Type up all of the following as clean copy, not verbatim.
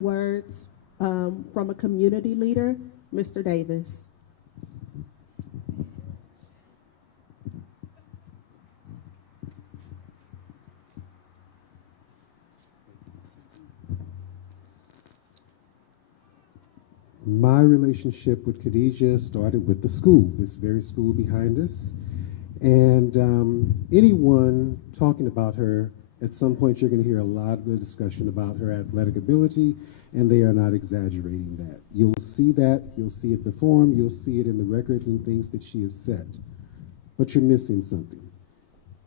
Words from a community leader, Mr. Davis. My relationship with Khadija started with the school, this very school behind us. And anyone talking about her, at some point you're going to hear a lot of the discussion about her athletic ability, and they are not exaggerating that. You'll see that, you'll see it perform, you'll see it in the records and things that she has set. But you're missing something.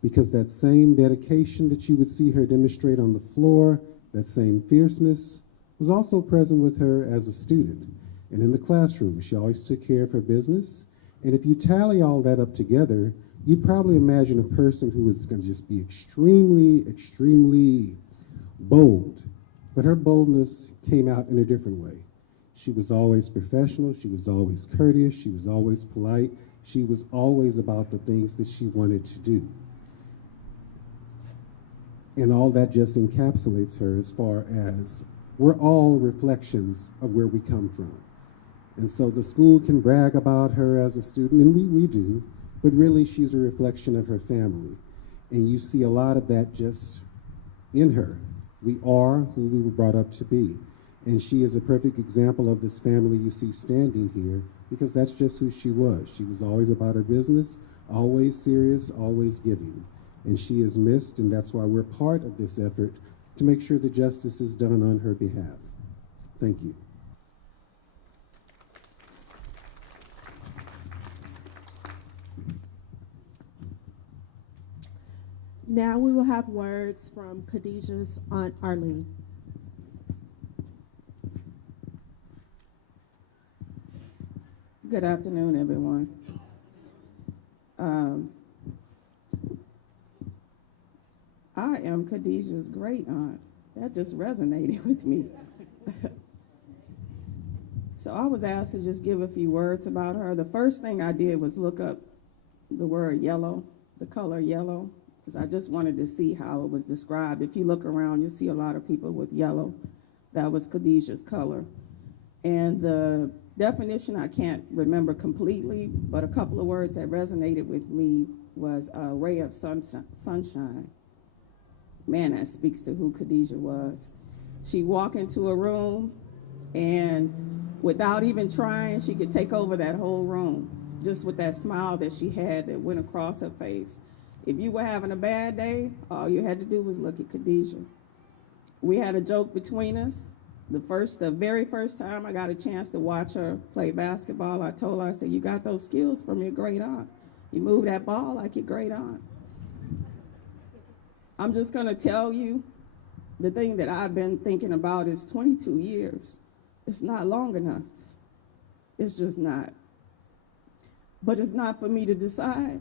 Because that same dedication that you would see her demonstrate on the floor, that same fierceness, was also present with her as a student. And in the classroom, she always took care of her business. And if you tally all that up together, you'd probably imagine a person who is going to just be extremely, extremely bold. But her boldness came out in a different way. She was always professional. She was always courteous. She was always polite. She was always about the things that she wanted to do. And all that just encapsulates her as far as we're all reflections of where we come from. And so the school can brag about her as a student, and we do, but really she's a reflection of her family. And you see a lot of that just in her. We are who we were brought up to be. And she is a perfect example of this family you see standing here, because that's just who she was. She was always about her business, always serious, always giving. And she is missed, and that's why we're part of this effort to make sure that justice is done on her behalf. Thank you. Now we will have words from Khadija's Aunt Arlene. Good afternoon, everyone. I am Khadija's great aunt. That just resonated with me. So I was asked to just give a few words about her. The first thing I did was look up the word yellow, the color yellow, because I just wanted to see how it was described. If you look around, you'll see a lot of people with yellow. That was Khadija's color. And the definition I can't remember completely, but a couple of words that resonated with me was a ray of sunshine. Man, that speaks to who Khadija was. She'd walk into a room, and without even trying, she could take over that whole room, just with that smile that she had that went across her face. If you were having a bad day, all you had to do was look at Khadija. We had a joke between us. The very first time I got a chance to watch her play basketball, I told her, I said, you got those skills from your great aunt. You move that ball like your great aunt. I'm just gonna tell you, the thing that I've been thinking about is 22 years. It's not long enough. It's just not. But it's not for me to decide.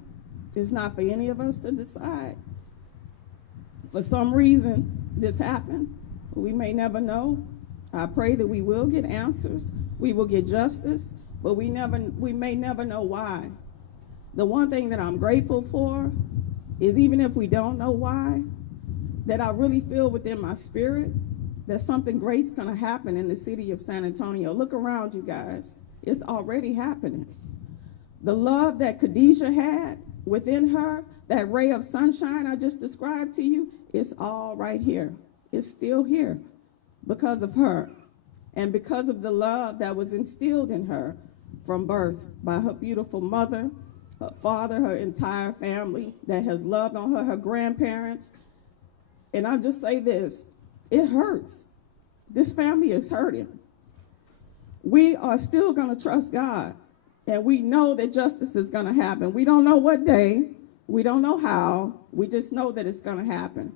It's not for any of us to decide. For some reason, this happened. We may never know. I pray that we will get answers. We will get justice, but we may never know why. The one thing that I'm grateful for is, even if we don't know why, that I really feel within my spirit that something great's gonna happen in the city of San Antonio. Look around, you guys. It's already happening. The love that Khadija had within her, that ray of sunshine I just described to you, it's all right here. It's still here because of her and because of the love that was instilled in her from birth by her beautiful mother, her father, her entire family that has loved on her, her grandparents. And I'll just say this, it hurts. This family is hurting. We are still gonna trust God, and we know that justice is gonna happen. We don't know what day, we don't know how, we just know that it's gonna happen.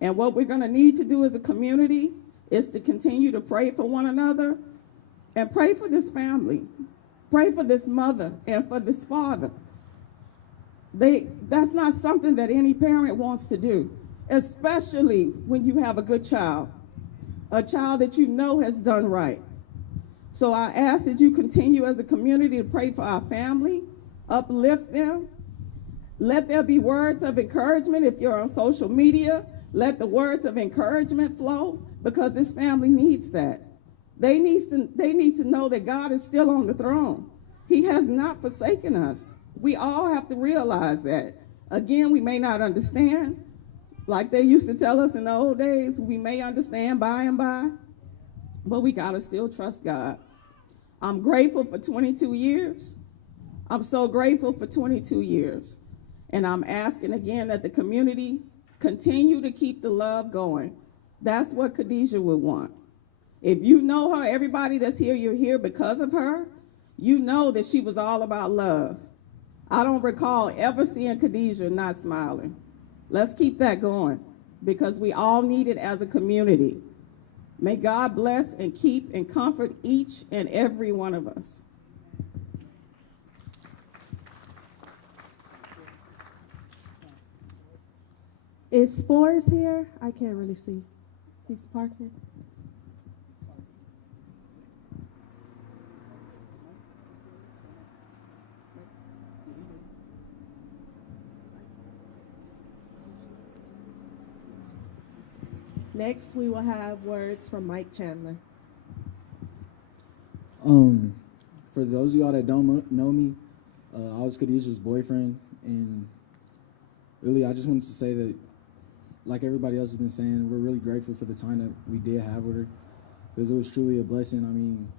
And what we're gonna need to do as a community is to continue to pray for one another and pray for this family. Pray for this mother and for this father. That's not something that any parent wants to do, especially when you have a good child, a child that you know has done right. So I ask that you continue as a community to pray for our family, uplift them. Let there be words of encouragement. If you're on social media, let the words of encouragement flow, because this family needs that. They need to know that God is still on the throne. He has not forsaken us. We all have to realize that. Again, we may not understand. Like they used to tell us in the old days, we may understand by and by, but we got to still trust God. I'm grateful for 22 years. I'm so grateful for 22 years. And I'm asking again that the community continue to keep the love going. That's what Khadija would want. If you know her, everybody that's here, you're here because of her. You know that she was all about love. I don't recall ever seeing Khadija not smiling. Let's keep that going because we all need it as a community. May God bless and keep and comfort each and every one of us. Is Spores here? I can't really see. He's parking. Next, we will have words from Mike Chandler. For those of y'all that don't know me, I was Khadijah's boyfriend, and really I just wanted to say that, like everybody else has been saying, we're really grateful for the time that we did have with her, because it was truly a blessing. I mean,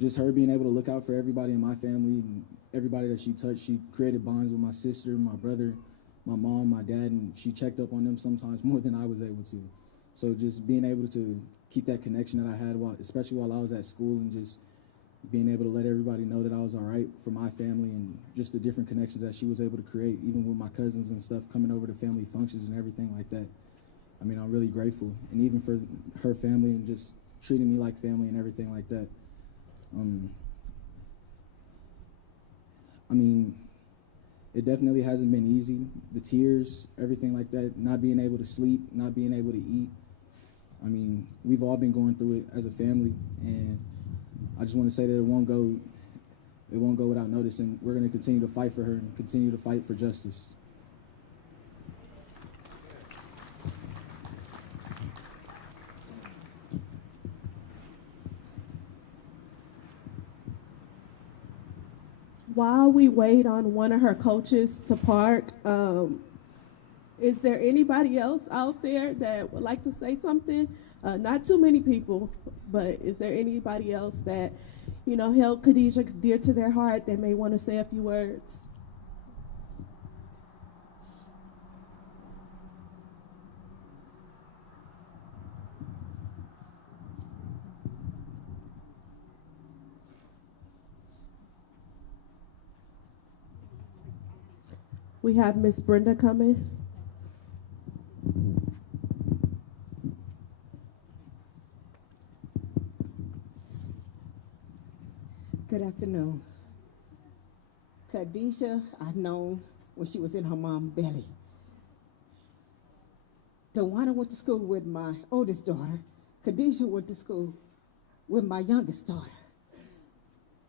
just her being able to look out for everybody in my family, and everybody that she touched. She created bonds with my sister, my brother, my mom, my dad, and she checked up on them sometimes more than I was able to. So just being able to keep that connection that I had, especially while I was at school, and just being able to let everybody know that I was all right for my family, and just the different connections that she was able to create, even with my cousins and stuff coming over to family functions and everything like that. I mean, I'm really grateful, and even for her family and just treating me like family and everything like that. I mean, it definitely hasn't been easy. The tears, everything like that, not being able to sleep, not being able to eat. I mean, we've all been going through it as a family, and I just want to say that it won't go without notice, and we're going to continue to fight for her and continue to fight for justice. While we wait on one of her coaches to park, is there anybody else out there that would like to say something? Not too many people, but is there anybody else that, held Khadija dear to their heart that may want to say a few words? We have Miss Brenda coming. Good afternoon. Kadesia, I've known when she was in her mom's belly. Dewana went to school with my oldest daughter. Khadija went to school with my youngest daughter.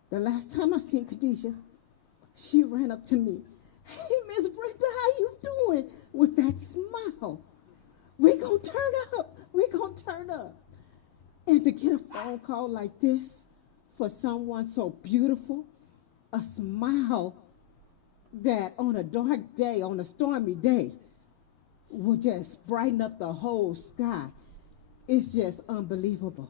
The last time I seen Khadija, she ran up to me. Hey, Miss Brenda, how you doing? With that smile. We gonna turn up. We gonna turn up. And to get a phone call like this for someone so beautiful, a smile that on a dark day, on a stormy day, will just brighten up the whole sky. It's just unbelievable.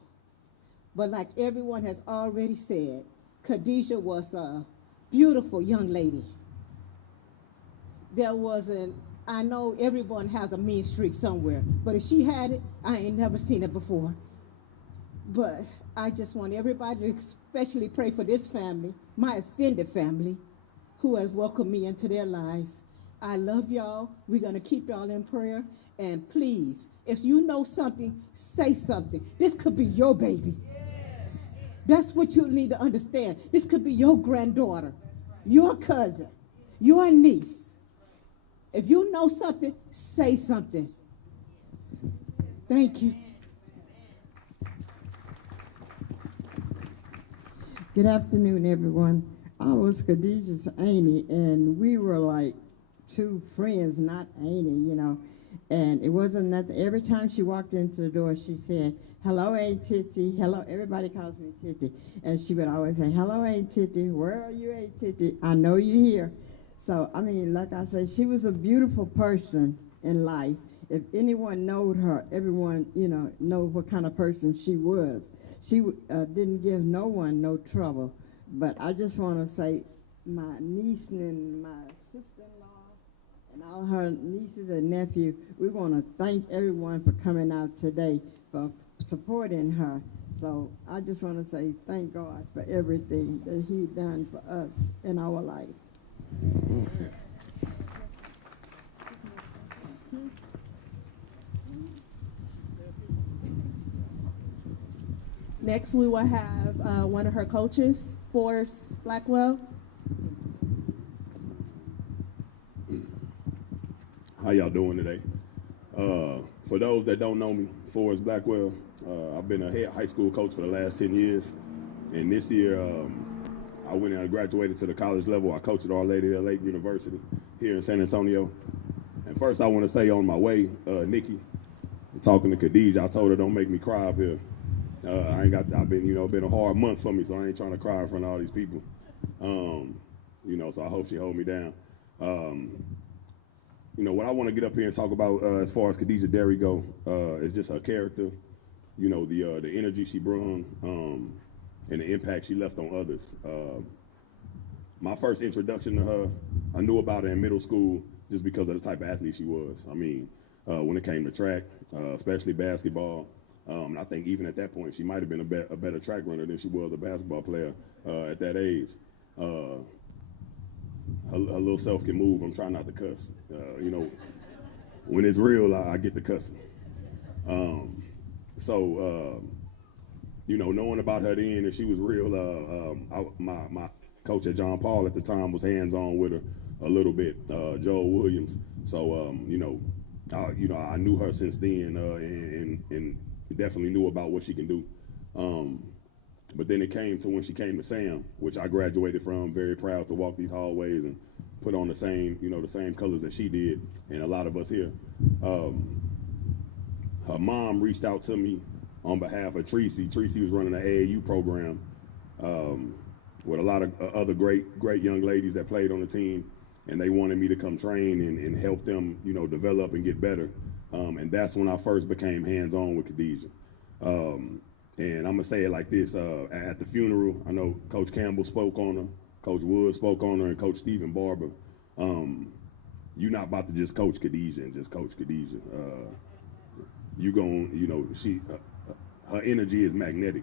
But like everyone has already said, Khadija was a beautiful young lady. I know everyone has a mean streak somewhere, but if she had it, I ain't never seen it before. But I just want everybody to especially pray for this family, my extended family, who has welcomed me into their lives. I love y'all. We're going to keep y'all in prayer. And please, if you know something, say something. This could be your baby. That's what you need to understand. This could be your granddaughter, your cousin, your niece. If you know something, say something. Thank you. Good afternoon, everyone. I was Khadija's auntie, and we were like two friends, not auntie, And it wasn't nothing. Every time she walked into the door, she said, hello, Aunt Titty. Hello, everybody calls me Titty. And she would always say, hello, Aunt Titty. Where are you, Aunt Titty? I know you're here. So, I mean, like I said, she was a beautiful person in life. If anyone knowed her, everyone, know what kind of person she was. She didn't give no one no trouble. But I just want to say my niece and my sister-in-law and all her nieces and nephews, we want to thank everyone for coming out today, for supporting her. So I just want to say thank God for everything that he done for us in our life. Next, we will have one of her coaches, Forrest Blackwell. How y'all doing today? For those that don't know me, Forrest Blackwell, I've been a head high school coach for the last 10 years. And this year, I went and graduated to the college level. I coached at Our Lady of Lake University here in San Antonio. And first, I want to say on my way, Nikki, talking to Khadija, I told her don't make me cry up here. I've been a hard month for me, so I ain't trying to cry in front of all these people. So I hope she hold me down. What I want to get up here and talk about as far as Khadija Derry go is just her character, the energy she brung, and the impact she left on others. My first introduction to her, I knew about her in middle school just because of the type of athlete she was. I mean, when it came to track, especially basketball, I think even at that point, she might have been a better track runner than she was a basketball player at that age. Her little self can move. I'm trying not to cuss. When it's real, I get the cussing. Knowing about her then, if she was real, my coach at John Paul at the time was hands-on with her a little bit, Joel Williams. So, I knew her since then and definitely knew about what she can do. But then it came to when she came to Sam, which I graduated from, very proud to walk these hallways and put on the same colors that she did, and a lot of us here. Her mom reached out to me on behalf of Tracy. Tracy was running an AAU program with a lot of other great young ladies that played on the team, and they wanted me to come train and help them, develop and get better. And that's when I first became hands-on with Kadesia. And I'm gonna say it like this: at the funeral, I know Coach Campbell spoke on her, Coach Wood spoke on her, and Coach Stephen Barber. You're not about to just coach Kadesia and just coach Kadesia. Her energy is magnetic.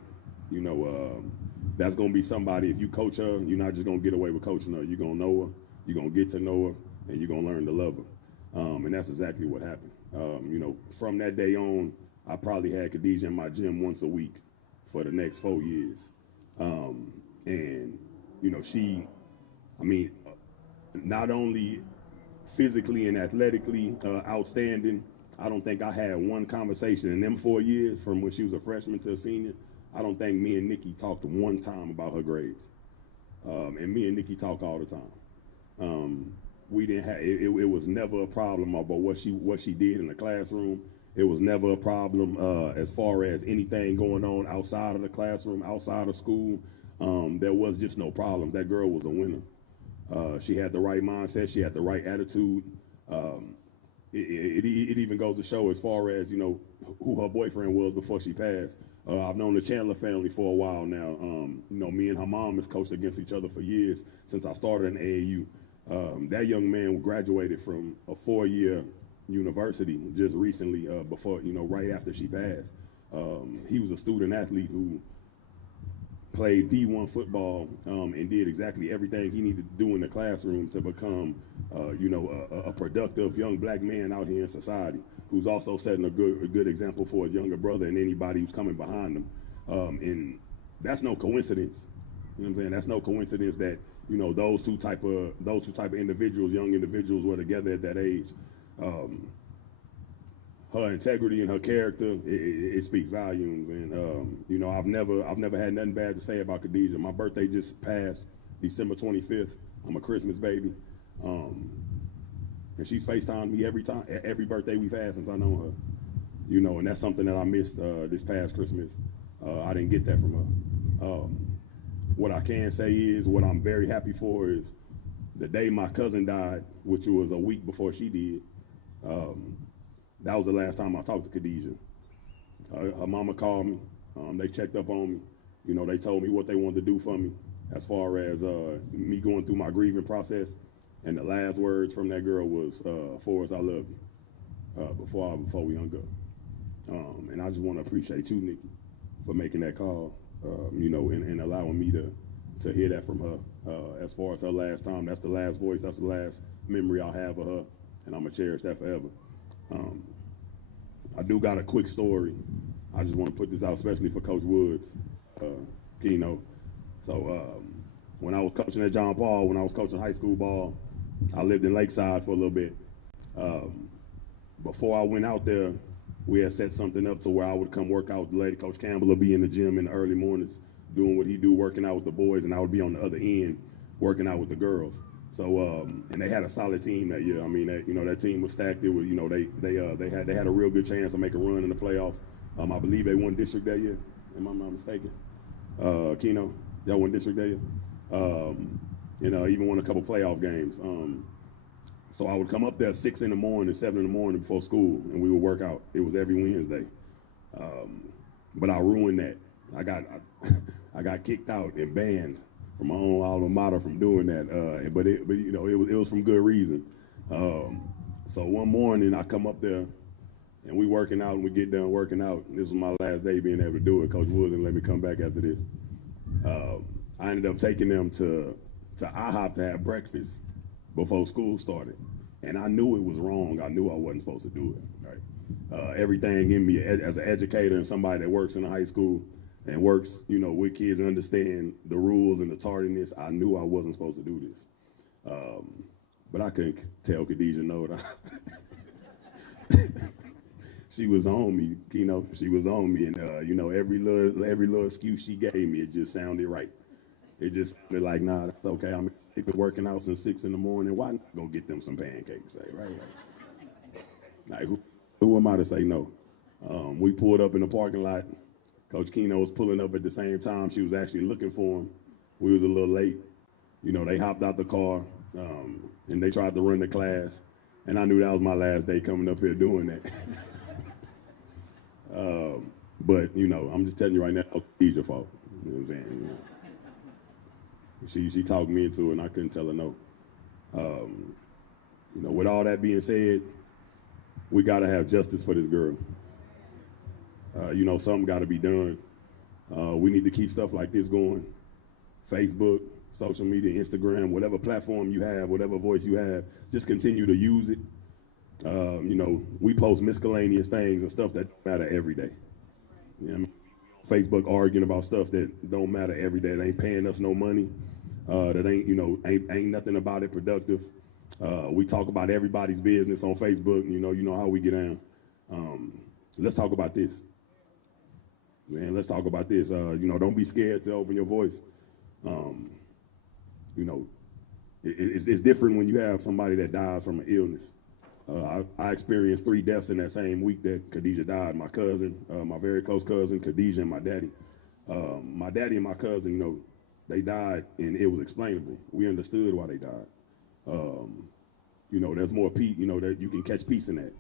That's gonna be somebody. If you coach her, you're not just gonna get away with coaching her. You're gonna know her, you're gonna get to know her, and you're gonna learn to love her. And that's exactly what happened. From that day on, I probably had Khadija in my gym once a week for the next 4 years. She, not only physically and athletically outstanding, I don't think I had one conversation in them 4 years from when she was a freshman to a senior. I don't think me and Nikki talked one time about her grades. And me and Nikki talk all the time. We didn't have, it was never a problem about what she did in the classroom. It was never a problem as far as anything going on outside of the classroom, outside of school. There was just no problem. That girl was a winner. She had the right mindset. She had the right attitude. It even goes to show as far as, who her boyfriend was before she passed. I've known the Chandler family for a while now. Me and her mom has coached against each other for years since I started in AAU. That young man graduated from a 4-year university just recently before, right after she passed. He was a student athlete who played D1 football and did exactly everything he needed to do in the classroom to become, a productive young black man out here in society, who's also setting a good example for his younger brother and anybody who's coming behind him. And that's no coincidence. You know what I'm saying? That's no coincidence that, those two type of individuals, young individuals, were together at that age. Her integrity and her character, it speaks volumes. And I've never had nothing bad to say about Khadija. My birthday just passed, December 25th. I'm a Christmas baby, and she's FaceTimed me every birthday we've had since I know her. you know, and that's something that I missed this past Christmas. I didn't get that from her. What I can say is, what I'm very happy for is the day my cousin died, which was a week before she did. That was the last time I talked to Khadija. Her mama called me. They checked up on me. You know, they told me what they wanted to do for me as far as me going through my grieving process. And the last words from that girl was, Forrest, I love you, before we hung up. And I just want to appreciate you, Nikki, for making that call, you know, and allowing me to hear that from her. As far as her last time, that's the last voice, that's the last memory I'll have of her, and I'm going to cherish that forever. I do got a quick story. I just want to put this out, especially for Coach Woods, Keno. So when I was coaching at John Paul, when I was coaching high school ball, I lived in Lakeside for a little bit. Before I went out there, we had set something up to where I would come work out with the lady. Coach Campbell would be in the gym in the early mornings doing what he do, working out with the boys, and I would be on the other end working out with the girls. So, and they had a solid team that year. I mean, you know, that team was stacked. It was, you know, they had a real good chance to make a run in the playoffs. I believe they won district that year. Am I not mistaken? Keno, y'all won district that year. You know, even won a couple playoff games. So I would come up there 6 in the morning, 7 in the morning before school, and we would work out. It was every Wednesday. But I ruined that. I got kicked out and banned from my own alma mater from doing that. But you know, it was from good reason. So one morning I come up there and we working out, and we get done working out. And this was my last day being able to do it. Coach Woods didn't let me come back after this. I ended up taking them to IHOP to have breakfast before school started. And I knew it was wrong. I knew I wasn't supposed to do it. Right? Everything in me as an educator and somebody that works in a high school and works, you know, with kids and understand the rules and the tardiness, I knew I wasn't supposed to do this. But I couldn't tell Khadija no. She was on me, you know. She was on me, and you know, every little excuse she gave me, it just sounded right. It just sounded like, nah, that's okay. I'm been working out since 6 in the morning. Why not go get them some pancakes? Say, right? Like, who am I to say no? We pulled up in the parking lot. Coach Keno was pulling up at the same time. She was actually looking for him. We was a little late. You know, they hopped out the car, and they tried to run the class. And I knew that was my last day coming up here doing that. But, you know, I'm just telling you right now, it's your fault. You know what I'm saying? You know. She talked me into it, and I couldn't tell her no. You know, with all that being said, we got to have justice for this girl. You know, something got to be done. We need to keep stuff like this going. Facebook, social media, Instagram, whatever platform you have, whatever voice you have, just continue to use it. You know, we post miscellaneous things and stuff that don't matter every day. You know what I mean? Facebook arguing about stuff that don't matter every day. That ain't paying us no money. That ain't, you know, ain't nothing about it productive. We talk about everybody's business on Facebook. You know how we get down. Let's talk about this. Man, let's talk about this. You know, don't be scared to open your voice. You know, it's different when you have somebody that dies from an illness. I experienced 3 deaths in that same week that Khadija died. My cousin, my very close cousin, Khadija, and my daddy. My daddy and my cousin, you know, they died, and it was explainable. We understood why they died. You know, there's more peace, you know, that you can catch peace in that.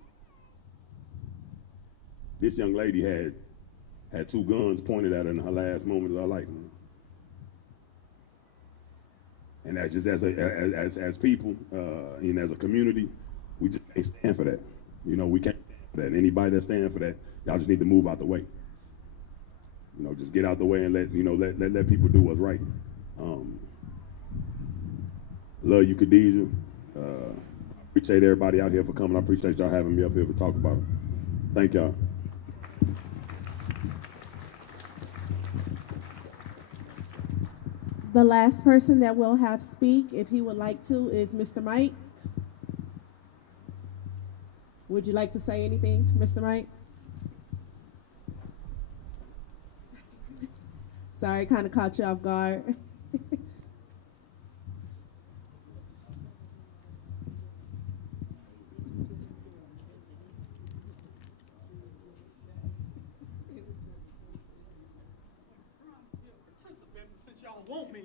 This young lady had 2 guns pointed at her in her last moment of her life, man. And that's just as people and as a community, we just can't stand for that. You know, we can't stand for that. Anybody that stands for that, y'all just need to move out the way. You know, just get out the way and let people do what's right. Love you, Khadija. Appreciate everybody out here for coming. I appreciate y'all having me up here to talk about it. Thank y'all. The last person that we'll have speak, if he would like to, is Mr. Mike. Would you like to say anything, Mr. Mike? Sorry, kind of caught you off guard. want me.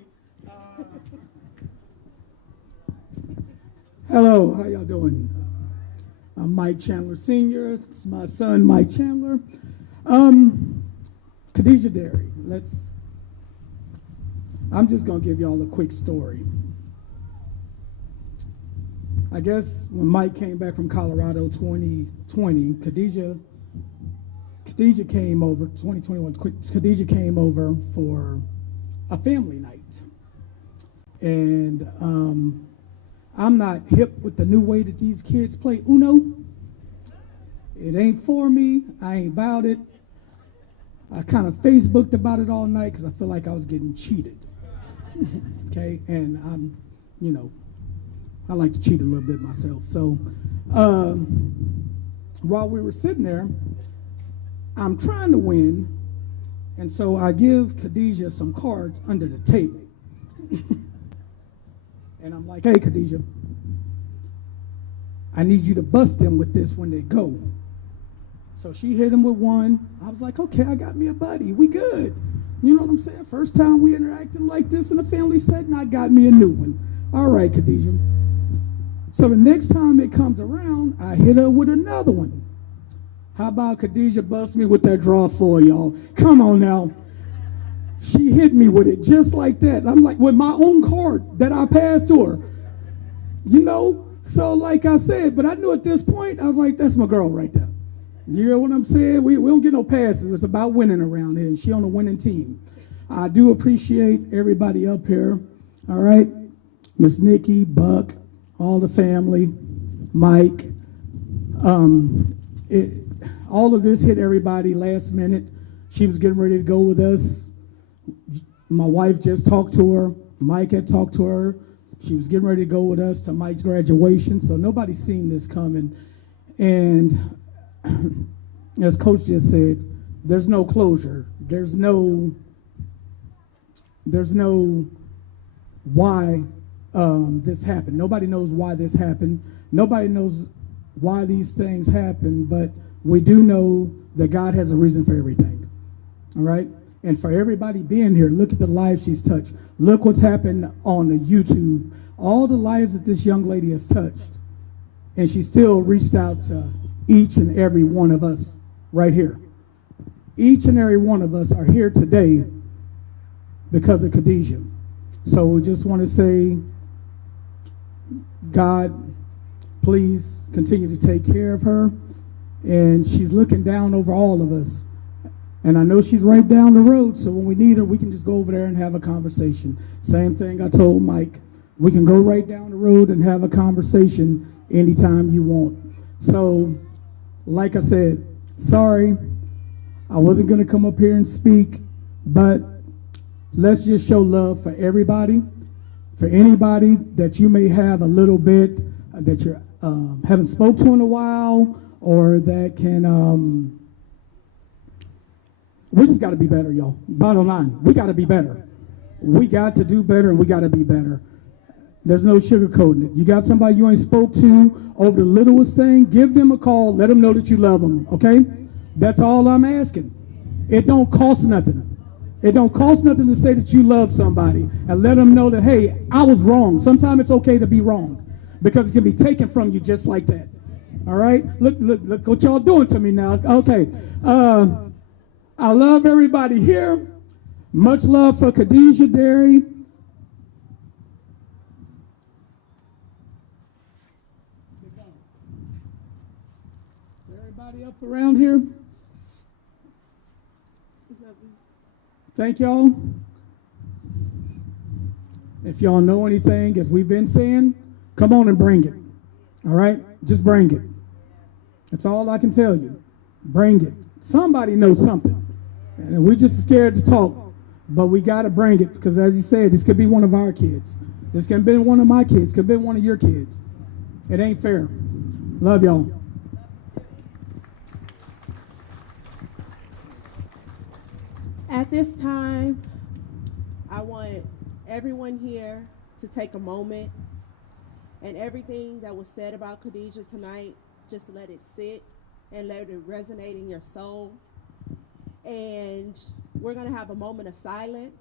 Hello, how y'all doing? I'm Mike Chandler Sr. It's my son, Mike Chandler. Khadija Derry. I'm just going to give y'all a quick story. I guess when Mike came back from Colorado 2020, Khadija came over, 2021, Khadija came over for a family night. And I'm not hip with the new way that these kids play Uno. It ain't for me. I ain't about it. I kind of Facebooked about it all night because I feel like I was getting cheated. Okay, and I'm, I like to cheat a little bit myself. So while we were sitting there, I'm trying to win, and so I give Khadija some cards under the table. And I'm like, hey, Khadija, I need you to bust them with this when they go. So she hit him with one. I was like, okay, I got me a buddy. We good. You know what I'm saying? First time we interacting like this in a family setting, I got me a new one. All right, Khadija. So the next time it comes around, I hit her with another one. How about Khadija bust me with that draw 4, y'all? Come on now. She hit me with it just like that. I'm like, with my own card that I passed to her. So like I said, but I knew at this point, I was like, that's my girl right there. You know what I'm saying? We don't get no passes. It's about winning around here, and she on a winning team. I do appreciate everybody up here. All right? Miss Nikki, Buck, all the family, Mike. All of this hit everybody last minute. She was getting ready to go with us. My wife just talked to her. Mike had talked to her. She was getting ready to go with us to Mike's graduation, so nobody's seen this coming. And as Coach just said, there's no closure. There's no why this happened. Nobody knows why this happened. Nobody knows why these things happen, but we do know that God has a reason for everything. All right? And for everybody being here, look at the lives she's touched. Look what's happened on the YouTube. All the lives that this young lady has touched. And she still reached out to each and every one of us right here. Each and every one of us are here today because of Khadija. So we just want to say, God, please continue to take care of her. And she's looking down over all of us. And I know she's right down the road, so when we need her, we can just go over there and have a conversation. Same thing I told Mike. We can go right down the road and have a conversation anytime you want. So, like I said, sorry, I wasn't going to come up here and speak, but let's just show love for everybody. For anybody that you may have a little bit that you haven't spoke to in a while, or that can... we just got to be better, y'all. Bottom line, we got to be better. We got to do better, and we got to be better. There's no sugarcoating it. You got somebody you ain't spoke to over the littlest thing, give them a call. Let them know that you love them, okay? That's all I'm asking. It don't cost nothing. It don't cost nothing to say that you love somebody and let them know that, hey, I was wrong. Sometimes it's okay to be wrong because it can be taken from you just like that. All right? Look what y'all doing to me now. Okay. I love everybody here. Much love for Khadija Derry. Everybody up around here? Thank y'all. If y'all know anything, as we've been saying, come on and bring it. All right? Just bring it. That's all I can tell you. Bring it. Somebody knows something. And we're just scared to talk, but we got to bring it because, as he said, this could be one of our kids. This could have been one of my kids. Could have been one of your kids. It ain't fair. Love y'all. At this time, I want everyone here to take a moment and everything that was said about Khadija tonight, just let it sit and let it resonate in your soul. And we're going to have a moment of silence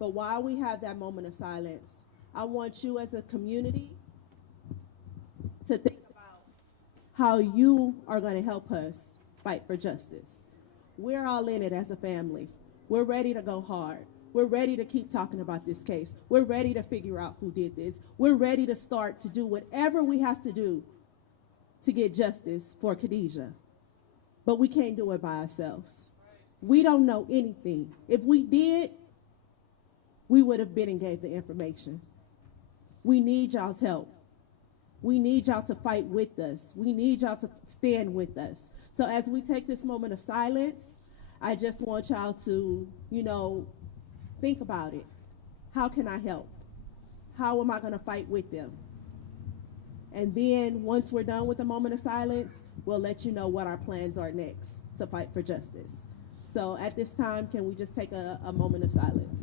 But while we have that moment of silence, I want you as a community to think about how you are going to help us fight for justice. We're all in it as a family. We're ready to go hard. We're ready to keep talking about this case. We're ready to figure out who did this. We're ready to start to do whatever we have to do to get justice for Khadija. But we can't do it by ourselves. We don't know anything. If we did, we would have been and gave the information. We need y'all's help. We need y'all to fight with us. We need y'all to stand with us. So as we take this moment of silence, I just want y'all to, think about it. How can I help? How am I going to fight with them? And then once we're done with the moment of silence, we'll let you know what our plans are next to fight for justice. So at this time, can we just take a moment of silence?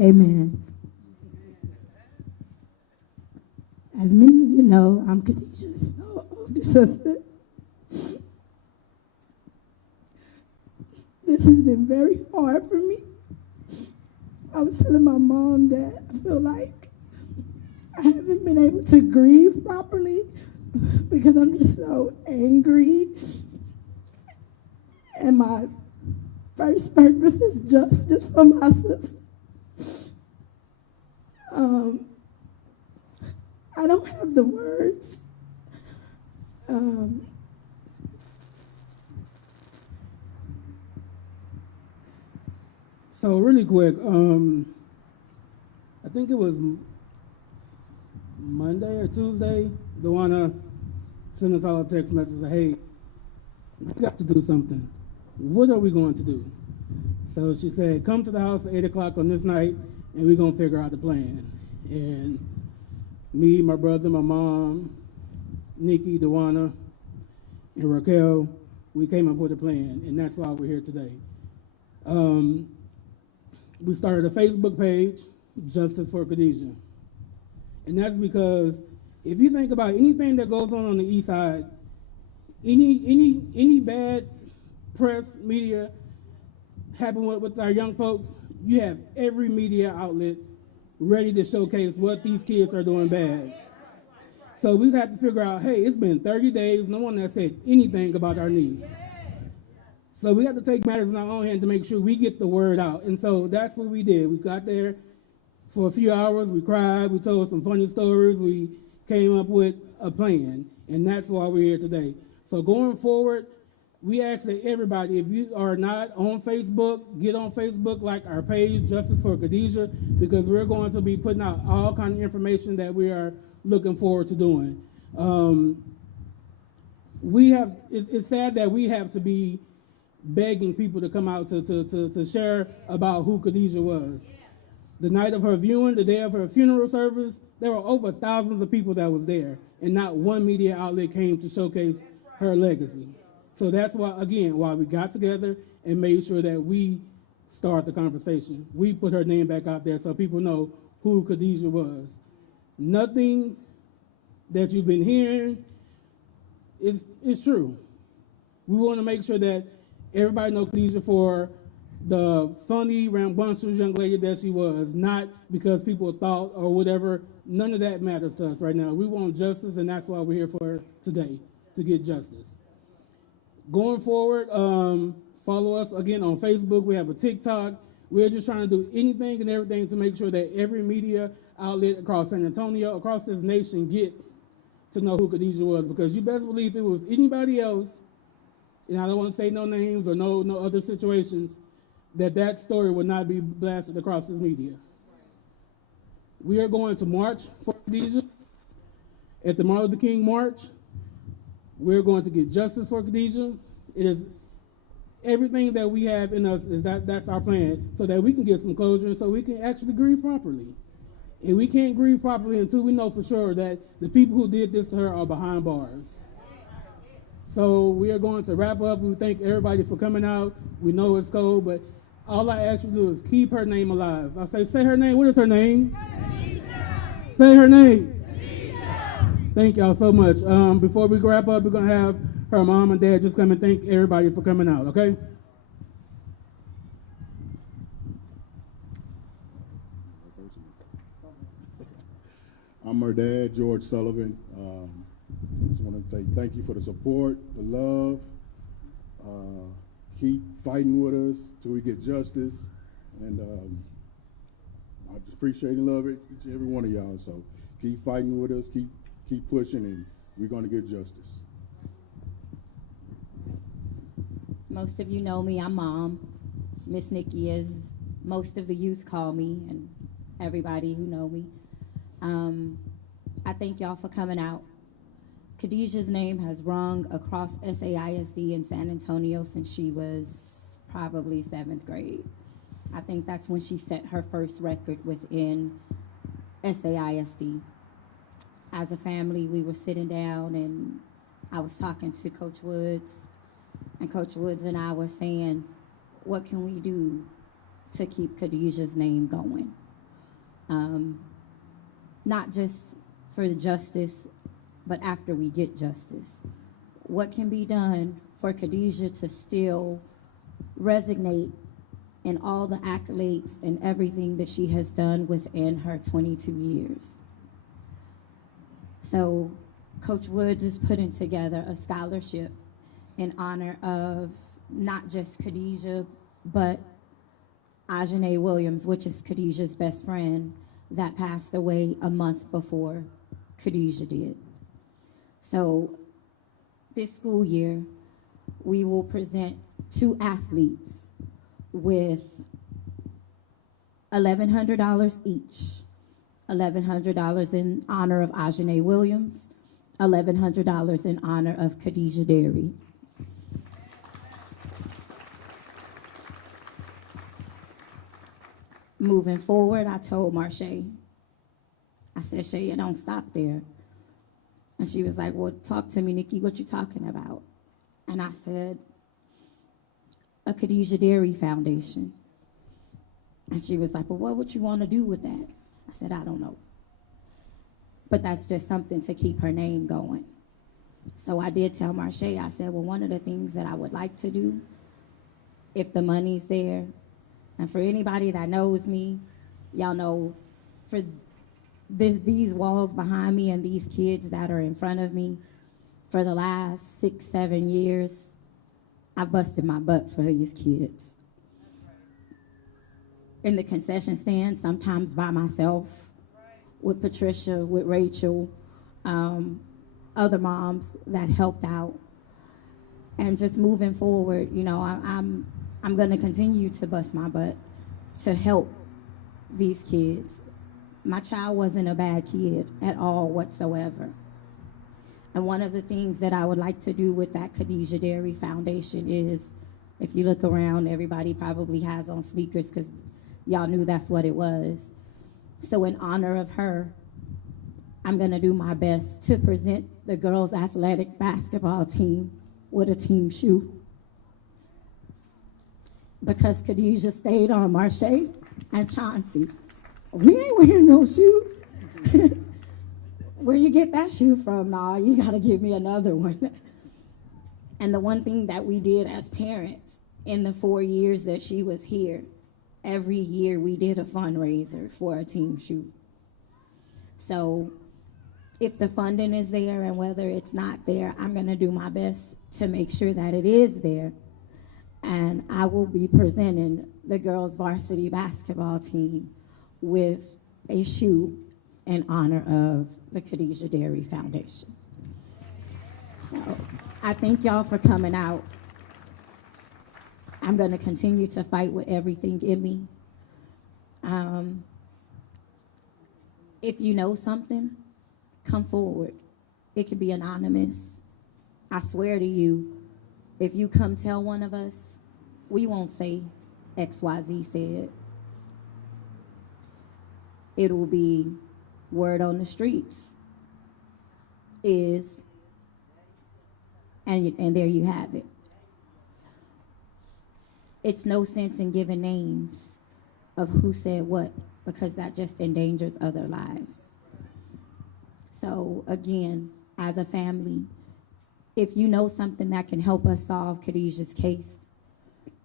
Amen. As many of you know, I'm Khadijah's older sister. This has been very hard for me. I was telling my mom that I feel like I haven't been able to grieve properly because I'm just so angry. And my first purpose is justice for my sister. I don't have the words. So really quick, I think it was Monday or Tuesday, Dewana sent us all a text message, hey, we got to do something. What are we going to do? So she said, come to the house at 8 o'clock on this night, and we're going to figure out the plan. And me, my brother, my mom, Nikki, Dewana, and Raquel, we came up with a plan, and that's why we're here today. We started a Facebook page, Justice for Khadija. And that's because if you think about anything that goes on the east side, any bad press, media happen with our young folks, you have every media outlet ready to showcase what these kids are doing bad. So we've had to figure out, hey, it's been 30 days, no one has said anything about our niece. So we have to take matters in our own hand to make sure we get the word out. And so that's what we did. We got there for a few hours, we cried, we told some funny stories, we came up with a plan, and that's why we're here today. So going forward, we ask that everybody, if you are not on Facebook, get on Facebook, like our page, Justice for Khadija, because we're going to be putting out all kind of information that we are looking forward to doing. It's sad that we have to be begging people to come out to share about who Khadija was. The night of her viewing, the day of her funeral service, there were over thousands of people that was there, and not one media outlet came to showcase her legacy. So that's why, again, why we got together and made sure that we start the conversation. We put her name back out there so people know who Khadija was. Nothing that you've been hearing is true. We want to make sure that everybody knows Khadija for the funny, rambunctious young lady that she was, not because people thought or whatever. None of that matters to us right now. We want justice, and that's why we're here for today, to get justice. Going forward, follow us again on Facebook. We have a TikTok. We're just trying to do anything and everything to make sure that every media outlet across San Antonio, across this nation, get to know who Khadija was, because you best believe if it was anybody else, and I don't want to say no names or no other situations, that story would not be blasted across this media. We are going to march for Khadija at the Martin Luther King March. We're going to get justice for Khadija. everything that we have in us is that's our plan, so that we can get some closure and so we can actually grieve properly. And we can't grieve properly until we know for sure that the people who did this to her are behind bars. So we are going to wrap up. We thank everybody for coming out. We know it's cold, but all I ask you to do is keep her name alive. I say her name. What is her name? Khadija. Say her name. Khadija. Thank y'all so much. Before we wrap up, we're going to have her mom and dad just come and thank everybody for coming out, okay? I'm her dad, George Sullivan. Just want to say thank you for the support, the love. Keep fighting with us till we get justice. And I just appreciate and love each and every one of y'all. So keep fighting with us, keep pushing, and we're going to get justice. Most of you know me, I'm Mom. Miss Nikki, as most of the youth call me, and everybody who know me. I thank y'all for coming out. Khadijah's name has rung across SAISD in San Antonio since she was probably 7th grade. I think that's when she set her first record within SAISD. As a family, we were sitting down and I was talking to Coach Woods, and Coach Woods and I were saying, what can we do to keep Khadijah's name going? Not just for the justice, but after we get justice. What can be done for Khadija to still resonate in all the accolades and everything that she has done within her 22 years? So Coach Woods is putting together a scholarship in honor of not just Khadija, but Ajane Williams, which is Khadijah's best friend, that passed away a month before Khadija did. So this school year, we will present 2 athletes with $1,100 each. $1,100 in honor of Ajane Williams, $1,100 in honor of Khadija Derry. Moving forward, I told Marche, I said, Shay, it don't stop there. And she was like, well, talk to me, Nikki, what you talking about? And I said, a Khadija Derry Foundation. And she was like, well, what would you want to do with that? I said, I don't know. But that's just something to keep her name going. So I did tell Marche, I said, well, one of the things that I would like to do, if the money's there, and for anybody that knows me, y'all know for these walls behind me and these kids that are in front of me, for the last 6, 7 years, I've busted my butt for these kids. In the concession stand, sometimes by myself, with Patricia, with Rachel, other moms that helped out. And just moving forward, you know, I'm going to continue to bust my butt to help these kids. My child wasn't a bad kid at all whatsoever. And one of the things that I would like to do with that Khadija Derry Foundation is, if you look around, everybody probably has on speakers because y'all knew that's what it was. So in honor of her, I'm going to do my best to present the girls' athletic basketball team with a team shoe. Because Khadija stayed on Marche and Chauncey. We ain't wearing no shoes. Where you get that shoe from? Nah, you gotta give me another one. And the one thing that we did as parents in the 4 years that she was here, every year we did a fundraiser for a team shoe. So if the funding is there and whether it's not there, I'm gonna do my best to make sure that it is there. And I will be presenting the girls' varsity basketball team with a shoe in honor of the Khadija Derry Foundation. So I thank y'all for coming out. I'm going to continue to fight with everything in me. If you know something, come forward. It could be anonymous. I swear to you, if you come tell one of us, we won't say XYZ said. It will be word on the streets is, and there you have it. It's no sense in giving names of who said what, because that just endangers other lives. So again, as a family, if you know something that can help us solve Khadijah's case,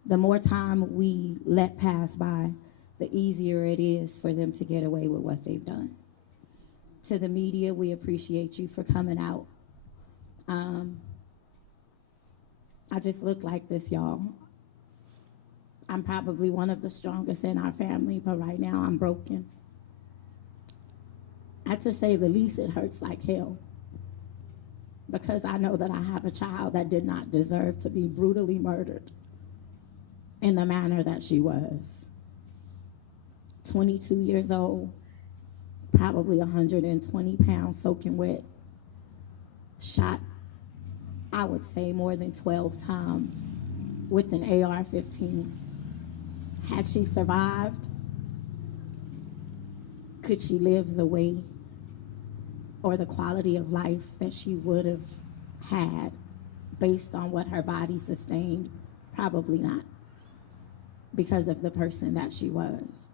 the more time we let pass by, the easier it is for them to get away with what they've done. To the media, we appreciate you for coming out. I just look like this, y'all. I'm probably one of the strongest in our family, but right now I'm broken. And to say the least, it hurts like hell, because I know that I have a child that did not deserve to be brutally murdered in the manner that she was. 22 years old, probably 120 pounds soaking wet, shot, I would say, more than 12 times with an AR-15. Had she survived, could she live the way or the quality of life that she would have had based on what her body sustained? Probably not, because of the person that she was.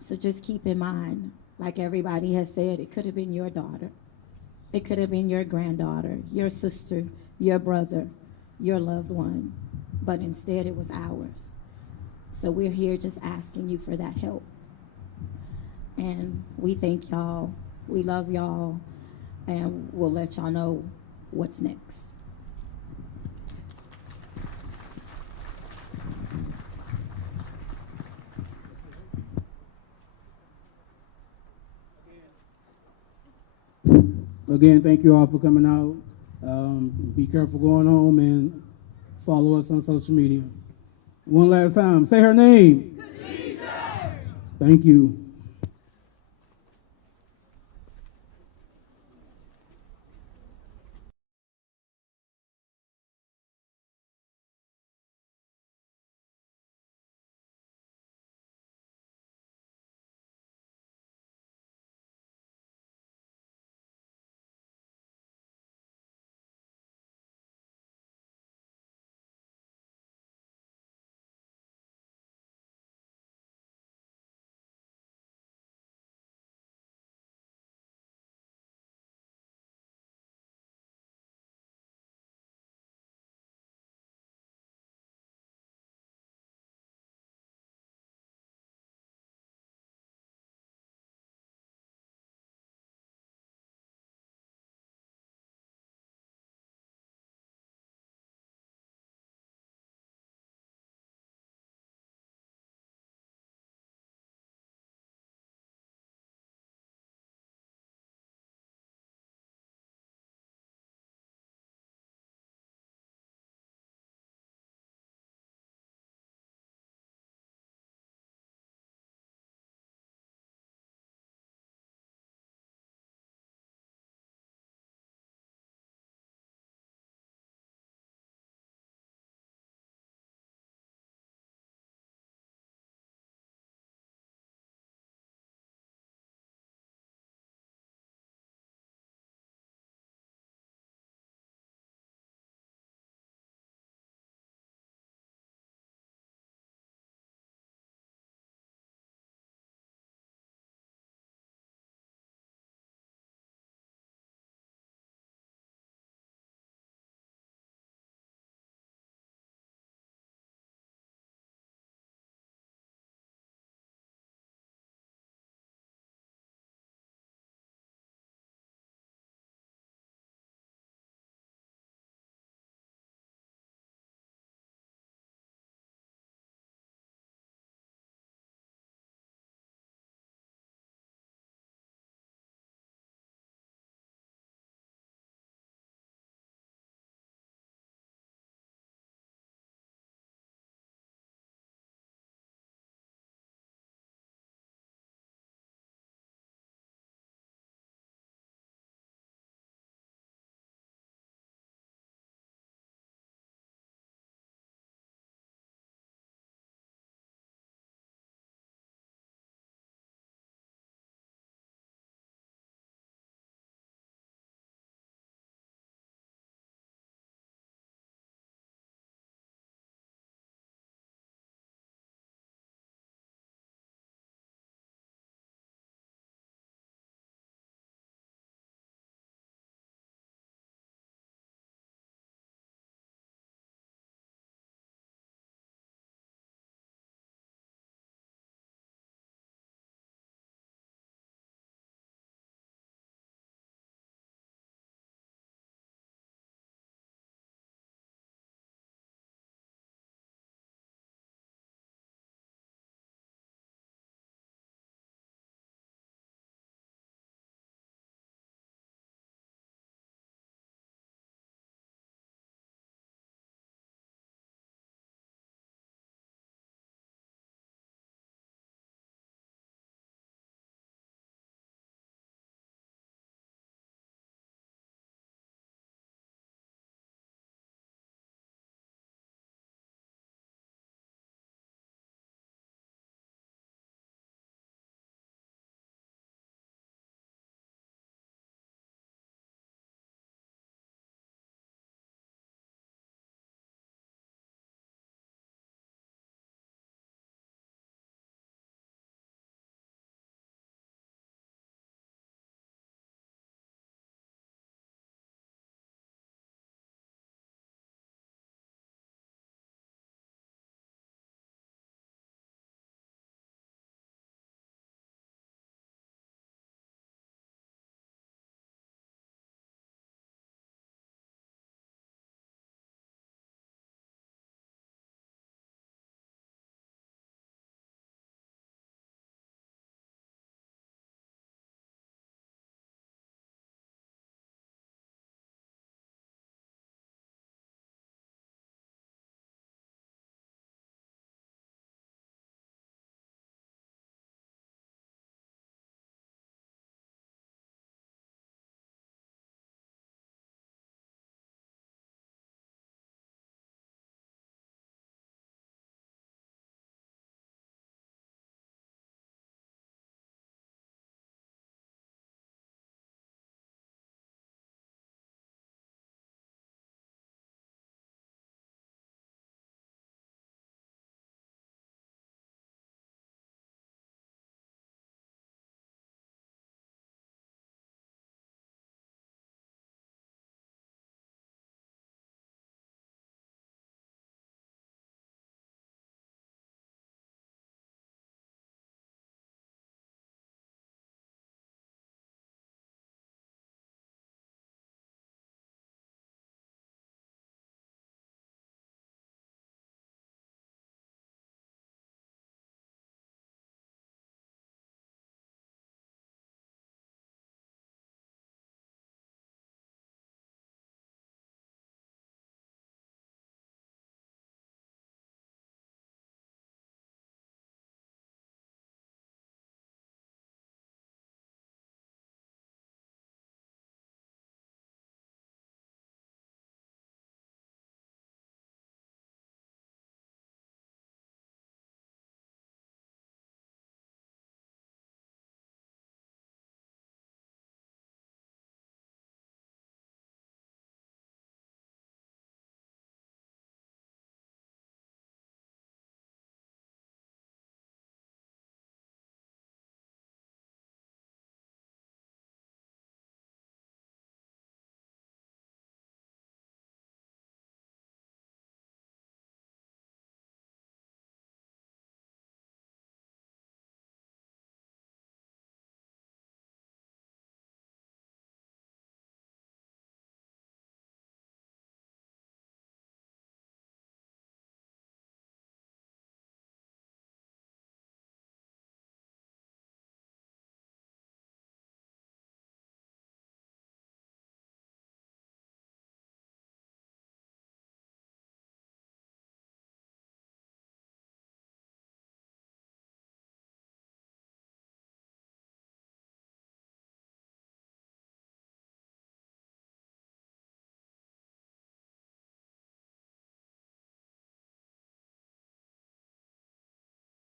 So just keep in mind, like everybody has said, it could have been your daughter. It could have been your granddaughter, your sister, your brother, your loved one, but instead it was ours. So we're here just asking you for that help. And we thank y'all, we love y'all, and we'll let y'all know what's next. Again, thank you all for coming out. Be careful going home and follow us on social media. One last time, say her name. Khadija. Thank you.